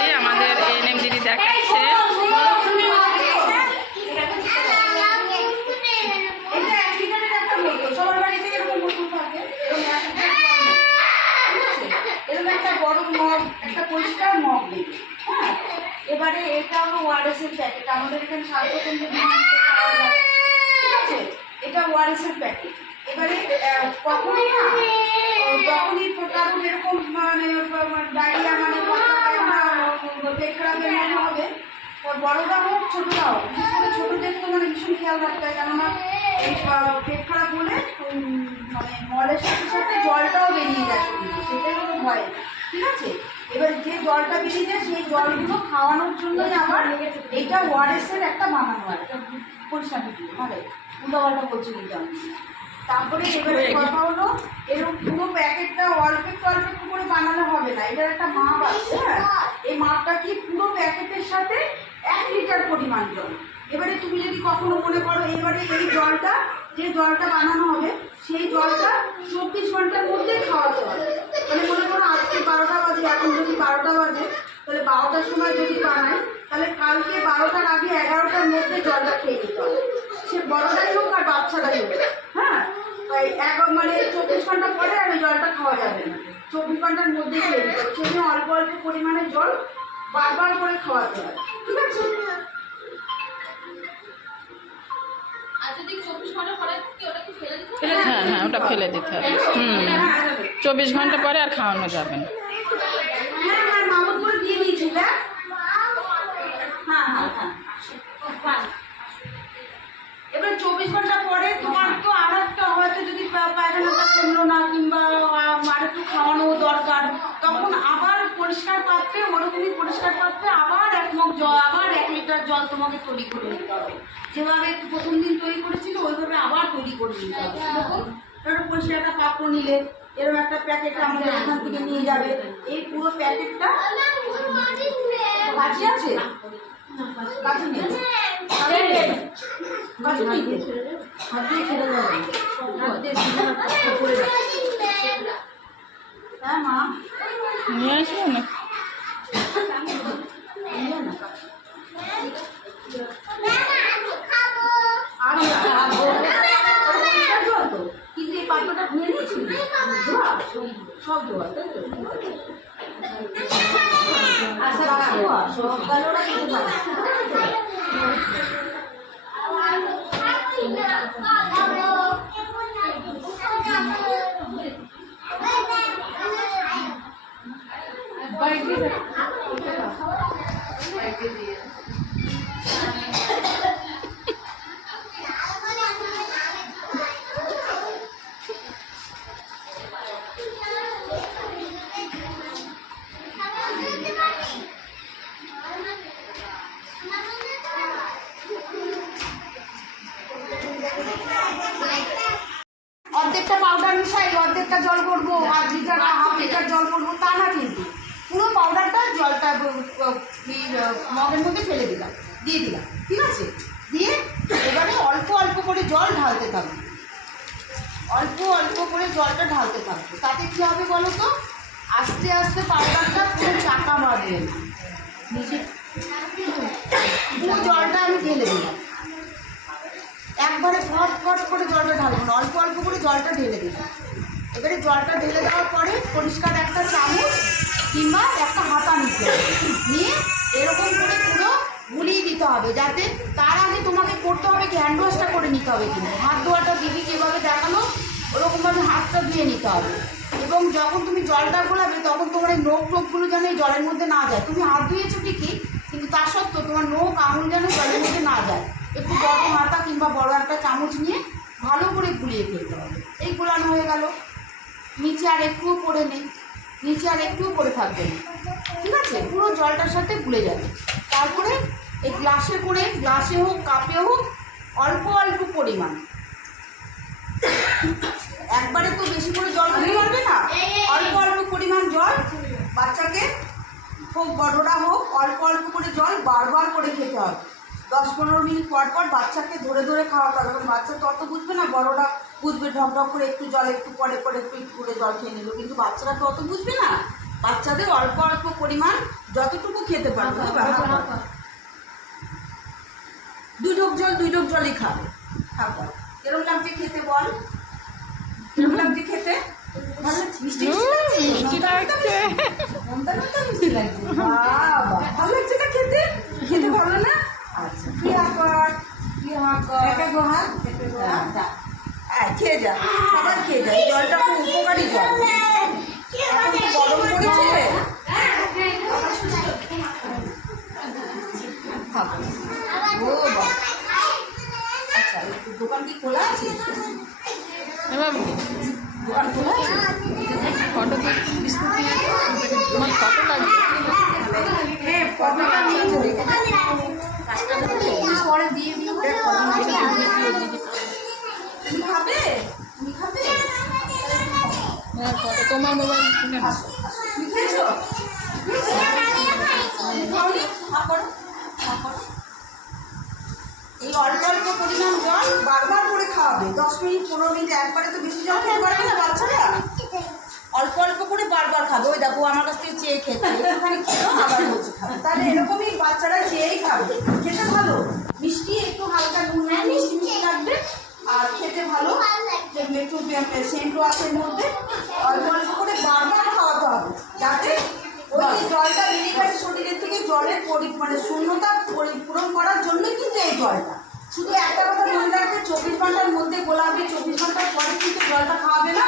পদ্ধতি আমাদের এএনএম দিদি দেখাচ্ছে। পরিষ্কার মগ দেবে। হ্যাঁ, এবারে এটা হলো ওয়ারেসের প্যাকেট, আমাদের এখানে স্বাস্থ্যকেন্দ্রে পাওয়া যায়, ঠিক আছে? এটা ওয়ারেসের প্যাকেট। এবারে কখনই না, যখনই কারণ এরকম মানে ডায়রিয়া মানে পেট খারাপের মনে হবে, বড়রা হোক ছোটরা হোক, বিশেষ করে ছোটদের তো মানে ভীষণ খেয়াল রাখতে হয়, কেননা এই পেট খারাপ হলে মানে মলের সাথে সাথে জলটাও বেরিয়ে যায় শরীরে, সেটাই হলো ভয়, ঠিক আছে? এবার যে জলটা বেরিয়ে যায় সেই জলগুলো খাওয়ানোর জন্যই আবার এইটা ওয়ারেসের একটা বানানো হয়, এটা পরিষ্কার মানে উল্টাপাল্টা বলছি কিন্তু আমি। তারপরে এবারে কথা হলো এরকম পুরো প্যাকেটটা অল্প একটু করে বানানো হবে না, এটার একটা মাপ আছে। হ্যাঁ, এই মাপটা কি পুরো প্যাকেটের সাথে 1 লিটার পরিমাণ জল। এবারে তুমি যদি কখনো মনে করো এবারে এই জলটা, যে জলটা বানানো হবে সেই জলটা 24 ঘন্টার মধ্যে খাওয়াতে হবে। মানে মনে করো আজকে 12টা বাজে, এখন যদি 12টা বাজে, তাহলে 12টার সময় যদি বানাই, তাহলে কালকে 12টার আগে 11টার মধ্যে জলটা খেয়ে নিতে হবে, সে বড়টাই হোক আর বাচ্চাটাই হোক। হ্যাঁ, মানে 24 ঘন্টা পরে আর ওই জলটা খাওয়া যাবে না, 24 ঘন্টার মধ্যে খেয়ে নিতে হবে। সেজন্য অল্প অল্প পরিমাণে জল বারবার করে খাওয়াতে হয়, ঠিক আছে? হ্যাঁ হ্যাঁ, ওটা ফেলে দিতে হবে। 24 ঘন্টা পরে আর খাওয়ানো যাবে না। হ্যাঁ হ্যাঁ, মামুন করে দিয়ে দিয়েছিল। হ্যাঁ হ্যাঁ হ্যাঁ, এবার 24 ঘন্টা পরে তোমার তো আর একটা হয়তো যদি পায়খানাটা কমলো না কিংবা আর একটু খাওয়ানো দরকার, তখন আবার পরিষ্কার পাত্রে, ওরকমই পরিষ্কার পাত্রে আবার 1 মগ জল, আবার 1 লিটার জল তোমাকে তৈরি করে নিতে হবে। যেভাবে প্রথম দিন তৈরি করেছিল ওইভাবে আবার তৈরি করে নিতে হবে। সেরকম ধরো পরিষ্কার একটা পাত্র নিলে, এরকম একটা প্যাকেট আমাদের এখান থেকে নিয়ে যাবে। এই পুরো প্যাকেটটা কাছে আছে, কাছে নেই, কাছে নেই, হাত দিয়ে ছেড়ে দেওয়া, হ্যাঁ মা নিয়ে আসবো না। কিন্তু এই পাত্রটা ধুয়ে নিয়েছি, সব ধোয়া, তাই তো? আচ্ছা ধোয়া সব গালোরা কিন্তু ভালো। অর্ধেকটা পাউডার মিশাই, অর্ধেকটা জল করবো, আর লিটার হাফ লিটার জল করবো তা না, কিন্তু পুরো পাউডারটা জলটা মগের মধ্যে ফেলে দিলাম, দিয়ে দিলাম, ঠিক আছে? দিয়ে এবারে অল্প অল্প করে জল ঢালতে থাকবো, অল্প অল্প করে জলটা ঢালতে থাকবো। তাতে কী হবে বলো তো, আস্তে আস্তে পাউডারটা পুরো চাকা মারবে না নিচে, পুরো জলটা আমি ঢেলে দিলাম, একবারে ফট ফট করে জলটা ঢালবো না, অল্প অল্প করে জলটা ঢেলে দিলাম। এবারে জলটা ঢেলে দেওয়ার পরে পরিষ্কার একটা চামচ কিংবা একটা হাতা নিতে হবে, নিয়ে এরকম করে পুরো গুলিয়ে দিতে হবে, যাতে তার আগে তোমাকে করতে হবে কি হ্যান্ড ওয়াশটা করে নিতে হবে, কিন্তু হাত ধোয়াটা দিদি যেভাবে দেখালো ওরকমভাবে হাতটা ধুয়ে নিতে হবে। এবং যখন তুমি জলটা গোলাবে তখন তোমার এই নখ টোকগুলো যেন এই জলের মধ্যে না যায়। তুমি হাত ধুয়েছো ঠিকই, কিন্তু তা সত্ত্বেও তোমার নখ আঙুল যেন জলের মধ্যে না যায়। একটু বড় হাতা কিংবা বড় একটা চামচ নিয়ে ভালো করে গুলিয়ে ফেলতে হবে। এই গুলানো হয়ে গেল, নিচে আর একটুও পড়ে নেই, নিচে আর একটুও পড়ে থাকবে না, ঠিক আছে? পুরো জলটার সাথে গুলে যাবে। তারপরে এই গ্লাসে করে, গ্লাসে হোক কাপে হোক, অল্প অল্প পরিমাণ, একবারে তো বেশি করে জল খেতে পারবে না, অল্প অল্প পরিমাণ জল বাচ্চাকে হোক বড়রা হোক অল্প অল্প করে জল বারবার করে খেতে হবে। 10-15 মিনিট পর পর বাচ্চাকে ধরে ধরে খাওয়াতে হবে, কারণ বাচ্চা তো অত বুঝবে না, বড়রা বুঝবে ঢক ঢক করে একটু জল, একটু পরে পরে একটু একটু করে জল খেয়ে নিল, কিন্তু বাচ্চারা তো অত বুঝবে না। বাচ্চাদের অল্প অল্প পরিমাণ যতটুকু খেতে পারবে, 2 ঢোক জল 2 ঢোক জলই খাবে। খাবার এরকম লাগছে খেতে, বল এরকম লাগছে খেতে? ভালো লাগছে? মিষ্টি মিষ্টি লাগছে। নোনতা নোনতা মিষ্টি লাগছে। বাবা, ভালো লাগছে না খেতে? খেতে ভালো না? আচ্ছা, কি হাকর একটা গোহাত যা, খেয়ে যা, সবাই খেয়ে যা। এই জলটা খুব উপকারী জল। এখন তো গরম পড়েছে। ও বাবা, আচ্ছা, দোকান কি খোলা আছে? এবার দোকান খোলা আছে? ফটো বিস্কুট নিয়ে তোমার ফটো লাগবে। হ্যাঁ, ফটোটা নিয়েছে দেখে। পরে দিয়ে দিও। তুমি খাবে? তুমি খাবে? হ্যাঁ, ফটো তোমার মোবাইল কিনে নাও। তুমি খেয়েছো? খাওনি? হা করো, হা করো। এই অল্প অল্প পরিমাণ জল বারবার করে খাওয়াবে। 10 মিনিট 15 মিনিট একবারে তো বেশি জল খেতে পারবে না বাচ্চারা। অল্প অল্প করে বারবার খাবে। ওই দেখো আমার কাছ থেকে চেয়ে খেতে, একটুখানি খেলো আবার বলছে খাবে। তাহলে এরকমই বাচ্চারা চেয়েই খাবে। খেতে ভালো, মিষ্টি একটু হালকা নুন মিষ্টি মিষ্টি লাগবে, আর খেতে ভালো, একটু সেন্টও আছে এর মধ্যে। অল্প অল্প করে বারবার খাওয়াতে হবে, যাতে ওই যে জলটা বেরিয়ে গেছে শরীরের থেকে, জলের মানে শূন্যতা পূরণ করার জন্যই কিন্তু এই জলটা। শুধু একটা কথা মনে রাখবে, 24 ঘন্টার মধ্যে গোলাপি, 24 ঘন্টার পরে কিন্তু জলটা খাওয়াবে না।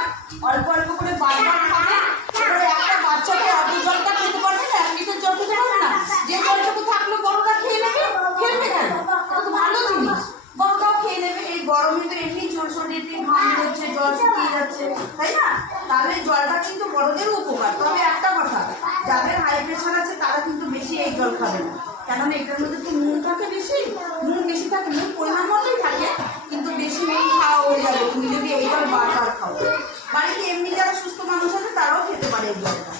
অল্প অল্প করে বারবার খাবে। এবারে একটা বাচ্চাকে অত জলটা খেতে পারবে না, 1 লিটার জল খেতে পারবে না। যে জলটুকু থাকলে বড়রা খেয়ে নেবে, খেলবে কেন? এটা তো ভালো জিনিস, বড়রাও খেয়ে নেবে। এই গরমে তো এমনি শরীর দিয়ে ঘাম হচ্ছে, জল শুকিয়ে যাচ্ছে, তাই না? তাহলে জলটা কিন্তু বড়দেরও উপকার। তবে একটা কথা, যাদের হাই প্রেশার আছে তারা কিন্তু বেশি এই জল খাবে না, কেননা এটার মধ্যে তো নুন থাকে বেশি। নুন বেশি থাকে, নুন পরিমাণ মতোই থাকে, কিন্তু বেশি নুন খাওয়া হয়ে যাবে তুমি যদি এই জল বারবার খাও। বাড়িতে এমনি যারা সুস্থ মানুষ আছে তারাও খেতে পারে এই জলটা,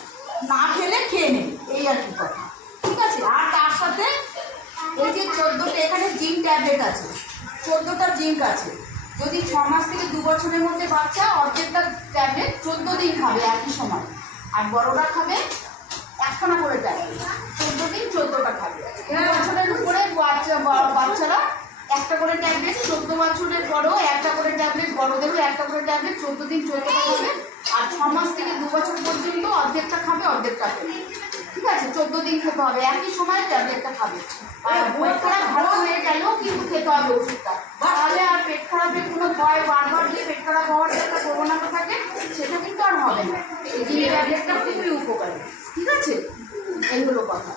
না খেলে খেয়ে নেবে, এই আর কি কথা। ঠিক আছে? আর তার সাথে এই যে 14টা এখানে জিঙ্ক ট্যাবলেট আছে, 14টা জিঙ্ক আছে। যদি 6 মাস থেকে 2 বছরের মধ্যে বাচ্চা, অর্ধেকটা ট্যাবলেট 14 দিন খাবে একই সময়। আর বড়রা খাবে একখানা করে ট্যাবলেট, 14 দিন 14টা খাবে। 2 বছরের উপরে বাচ্চারা একটা করে ট্যাবলেট, 14 বছরের বড় একটা করে ট্যাবলেট, বড়দেরও একটা করে ট্যাবলেট, 14 দিন 14টা খাবে। আর 6 মাস থেকে 2 বছর পর্যন্ত অর্ধেকটা খাবে, অর্ধেকটা খাবে। ঠিক আছে? 14 দিন খেতে হবে, একই সময় ট্যাবলেটটা খাবে। আর পেট খারাপ ভালো হয়ে গেলেও কিন্তু খেতে হবে ওষুধটা, তাহলে আর পেট খারাপের কোনো ভয়, বারবার যে পেট খারাপ হওয়ার যে একটা প্রবণতা থাকে সেটা কিন্তু আর হবে না। এই ট্যাবলেটটা খুবই উপকারী। ঠিক আছে? এগুলো কথা।